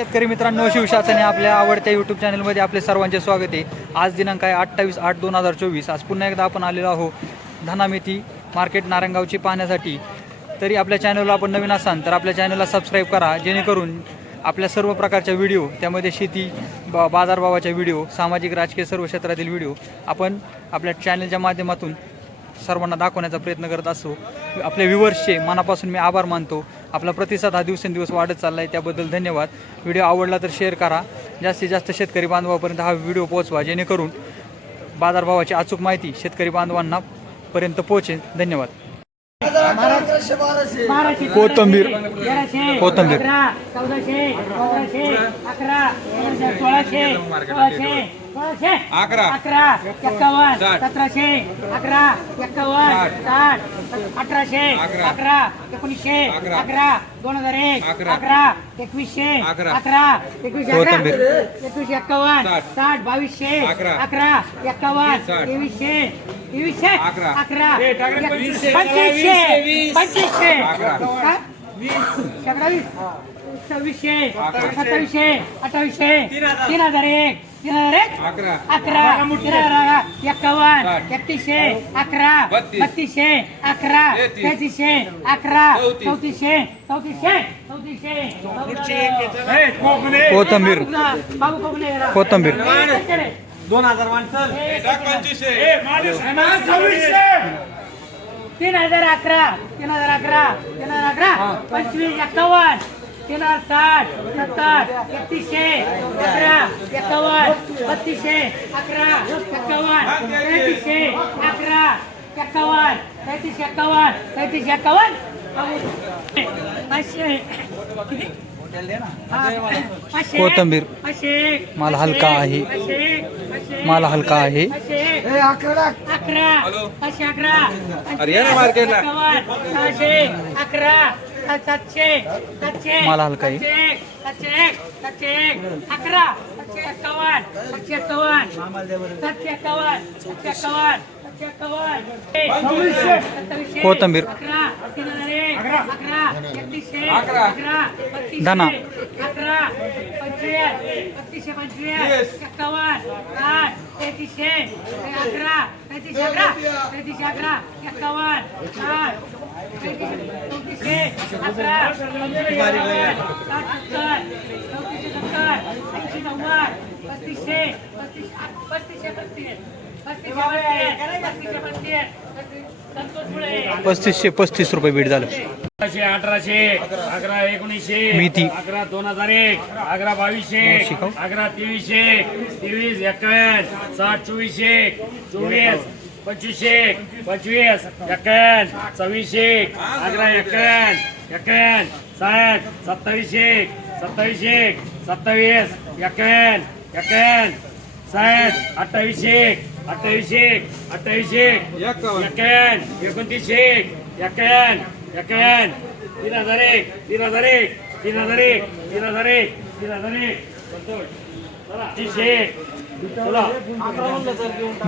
शेतकरी मित्रांनो शिवशासने आपल्या आवडत्या यूट्यूब चॅनलमध्ये आपले सर्वांचे स्वागत आहे. आज दिनांक आहे अठ्ठावीस आठ दोन हजार चोवीस. आज पुन्हा एकदा आपण आलेलो आहो धनामेथी मार्केट नारंगावची पाहण्यासाठी. तरी आपल्या चॅनलला आपण नवीन असाल तर आपल्या चॅनलला सबस्क्राईब करा जेणेकरून आपल्या सर्व प्रकारच्या व्हिडिओ त्यामध्ये शेती बा बाजारभावाच्या व्हिडिओ सामाजिक राजकीय सर्व क्षेत्रातील व्हिडिओ आपण आपल्या चॅनलच्या माध्यमातून सर्वांना दाखवण्याचा प्रयत्न करत असतो आपल्या व्ह्युअर्सचे मनापासून मी आभार मानतो. आपला प्रतिसाद हा दिवसेंदिवस वाढत चालला आहे त्याबद्दल धन्यवाद व्हिडिओ आवडला तर शेअर करा जास्तीत जास्त शेतकरी बांधवापर्यंत हा व्हिडिओ पोहोचवा जेणेकरून बाजारभावाची अचूक माहिती शेतकरी बांधवांना पर्यंत पोहोचेल धन्यवाद कोथिंबीर. कोथिंबीर. अकरा अकरा. सतराशे अकरा एक्कावन्न साठ अठराशे अकरा. अकरा एकोणीसशे अकरा. अकरा दोन हजार एक अकरा. एकवीसशे अकरा. अकरा एकवीसशे एकवीसशे एक्कावन्न साठ. साठ बावीसशे अकरा. अकरा एक्कावन्न. तेवीसशे तेवीसशे अकरा. पंचवीसशे. पंचवीसशे? सत्तावीस सव्वीसशे अकरा. सत्तावीसशे अठ्ठावीसशे तीन हजार एक अकरा. अकरा. एक्कावन्न. एकतीसशे. अकरा. बत्तीस. बत्तीसशे. अकरा. तेहतीसशे. अकरा. चौतीस. चौतीसशे. चौतीसशे. चौतीसशे. कोथिंबीर. बाबू कोकणे कोथिंबीर. दोन हजार माणसं पंचवीसशे तीन हजार अकरा. तीन हजार अकरा. तीन हजार अकरा. पंचवीस एक्कावन्न. तीन साठ सत्तर एकतीसशे अकरा एक्कावन्न बत्तीसशे अकरा एक्कावन्न तेहतीसशे अकरा एक्कावन्न तेहतीसशे एक्कावन्न तेहतीसशे एक्कावन्न पाचशे. कोथिंबीर. माल हलका आहे. माल हलका आहे. अकरा. पाचशे अकरा. अरे या ना मार्केटला. सहाशे अकरा. माल हलका आहे. सातशे सातशे सातशे अकरा सातशे एक्कावन्न सातशे एक्कावन्न सातशे एक्कावन्न सातशे एक्कावन्न सातशे सत्तावीसशे कोथिंबीर. धना. पस्तीसशे पस्तीस पस्तीसशे पस्तीसशे रुपये बीट झालं अकराशे अठराशे अकरा एकोणीसशे मेथी. अकरा दोन हजार एक अकरा बावीसशे. अकरा तेवीसशे तेवीस एक्कावन्न साठ चोवीसशे चोवीस पंचवीसशे पंचवीस एक्कावन्न सव्वीसशे अकरा एक्कावन्न एक्कावन्न साठ सत्तावीसशे सत्तावीसशे सत्तावीस एक्कावन्न एक्कावन्न साठ अठ्ठावीसशे अठ्ठावीसशे अठ्ठावीसशे. एक्कावन्न एकोणतीसशे एक्कावन्न एक्कावन्न तीन हजार एक तीन हजार एक तीन हजार एक तीन हजार एक तीन हजार एक.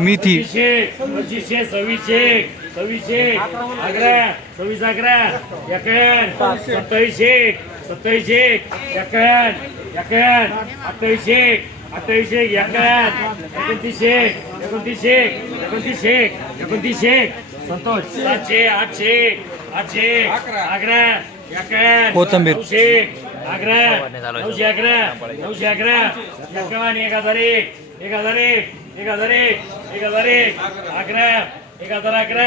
मेथी. पंचवीसशे सव्वीसशे सव्वीसशे अकरा सव्वीस अकरा एक्कावन्न सत्तावीसशे सत्तावीसशे एक्कावन्न एक्कावन्न अठ्ठावीसशे अठ्ठावीसशे एक्कावन्न एकोणतीसशे एकोणतीसशे एकोणतीसशे एकोणतीसशे संतोष. सातशे आठशे आठशे. अकरा. एक्कावन्न कोथिंबीर. नऊशे अकरा नऊशे अकरा नऊशे अकरा एक हजार एक. एक हजार एक एक हजार एक एक हजार एक अकरा एक हजार अकरा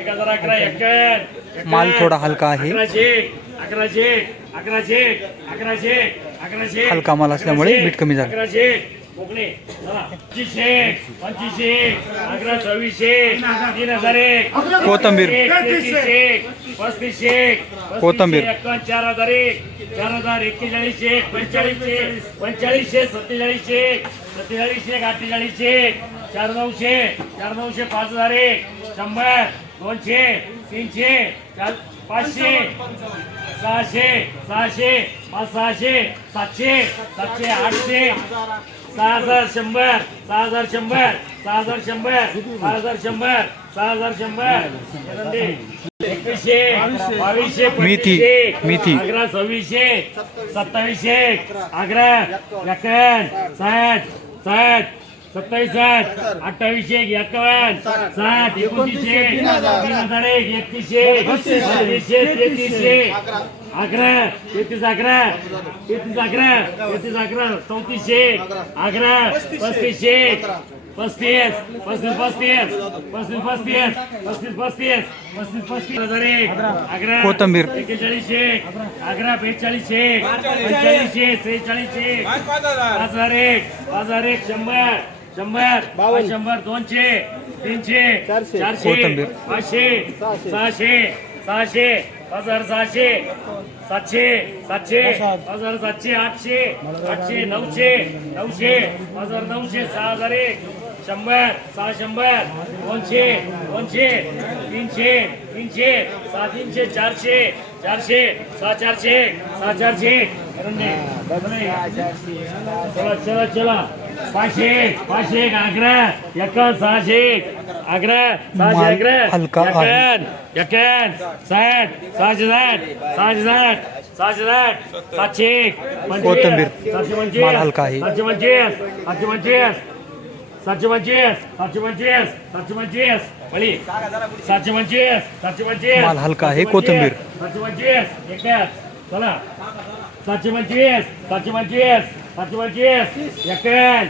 एक हजार अकरा एक्कावन्न माल थोडा हलका आहे. अकराशे अकराशे अकराशे अकराशे अकराशे हलका माल असल्यामुळे बीट कमी झालं. अकराशे कोकणे चला. पंचवीसशे अकरा सव्वीसशे तीन हज़ार एक कोथिंबीर. एक, तेहतीसशे पस्तीसशे कोथिंबीर. चार हज़ार एक चार हज़ार एक्केचाळीसशे पंचेचाळीसशे पंचेचाळीसशे सत्तेचाळीसशे सत्तेचाळीसशे अठ्ठेचाळीसशे चार नऊशे चार नऊशे पाच हज़ार एक शंभर दोनशे तीनशे चार पाचशे सहाशे सहाशे पाच सहाशे सातशे सातशे आठशे सहा हजार शंभर सहा हजार शंभर सहा हजार शंभर सहा हजार शंभर सहा हजार शंभर एकवीसशे बावीसशे मेथी. अकरा सव्वीसशे सत्तावीसशे अकरा एकावन्न साठ साठ सत्तावीस साठ अठ्ठावीसशे एकावन्न साठ एकोणतीसशे तीन हजार एक एकतीसशे तेहतीसशे अकरा तेहतीस अकरा तेहतीस अकरा तेहतीस अकरा चौतीसशे अकरा पस्तीसशे पस्तीस पस्तीस पस्तीस पस्तीस पस्तीस पस्तीस पस्तीस पस्तीस पस्तीस हजार. एक अकरा कोथिंबीर. एक्केचाळीसशे अकरा बेचाळीसशे पंचेचाळीसशे सेहेचाळीसशे. पाच हजार एक पाच हजार एक शंभर शंभर शंभर दोनशे तीनशे चारशे. पाचशे सहाशे सहाशे हजार सहाशे सातशे सातशे हजार सातशे आठशे आठशे नऊशे नऊशे हजार नऊशे सहा हजार एक. शंभर सहा शंभर दोनशे दोनशे तीनशे तीनशे सहा तीनशे चारशे चारशे सहा चारशे सहा चारशे. चला चला चला. पाचशे पाचशे अकरा सहाशे अकरा सहाशे अकरा साठ सहाशे साठ सहाशे साठ सहाशे साठ सातशे एक पंचवीस, कोथिंबीर. सातशे पंचवीस माल हलका आहे. सातशे पंचवीस सातशे पंचवीस सातशे पंचवीस सातशे पंचवीस सातशे पंचवीस बळी सातशे पंचवीस सातशे पंचवीस माल हलका आहे, सातशे कोथिंबीर. सातशे पंचवीस चला सातशे पंचवीस सातशे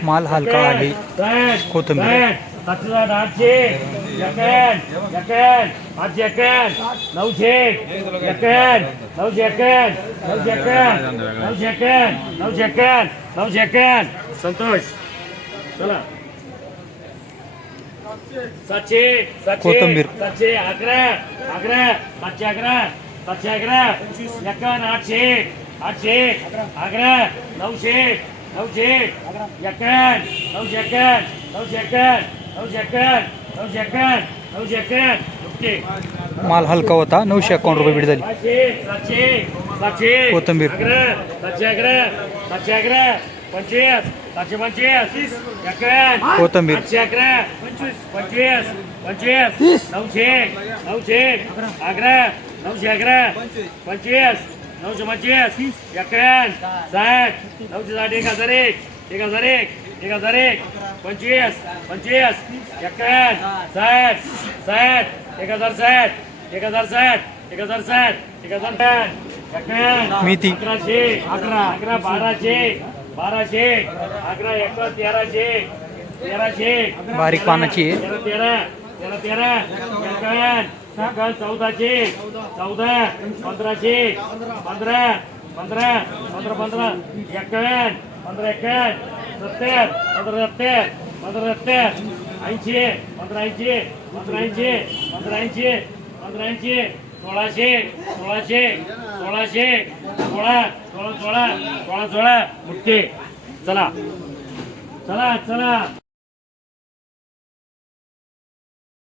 माल हलका आहे, साठ कोथिंबीर. आठशे आठशे एकावन्न नऊशे एकावन्न नऊशे एकावन्न नऊशे एकावन्न नऊशे एकावन्न नऊशे एकावन्न नऊशे एकावन्न संतोष चला। सातशे सातशे सातशे अकरा अकरा सातशे अकरा सातशे अकरा एकावन्न आठशे आठशे अकरा नऊशे नऊशे एकावन्न नऊशे एकावन्न नऊशे एकावन्न नऊशे एकावन्न नऊशे एकावन्न नऊशे ओके माल हलका होता नऊशे एकावन्न रुपये भेट झाली सातशे सातशे कोथिंबीर. सातशे अकरा सातशे अकरा पंचवीस सातशे पंचवीस एकावन्न कोथिंबीर. सातशे अकरा पंचवीस पंचवीस पंचवीस नऊशे नऊशे अकरा नऊशे अकरा पंचवीस नऊशे पंचवीस एकावन्न साठ नऊशे साठ एक हजार एक एक हजार एक एक हजार एक पंचवीस पंचवीस एकावन्न साठ साठ एक हजार साठ एक हजार साठ एक हजार साठ एक हजार साठ. अकराशे अकरा अकरा बाराशे बाराशे अकरा एक तेराशे तेराशे बारीक पानाची. तेरा तेरा तेरा तेरा एकावन्न एकावन्न चौदाशे चौदा पंधराशे पंधरा पंधरा पंधरा पंधरा एकावन्न पंधरा एकावन्न सत्तर पंधरा सत्तर पंधरा सत्तर ऐंशी पंधरा ऐंशी पंधरा ऐंशी पंधरा ऐंशी पंधरा ऐंशी सोळाशे सोळाशे सोळाशे सोळा सोळा सोळा सोळा सोळा मुठ्ठे. चला. चला चला.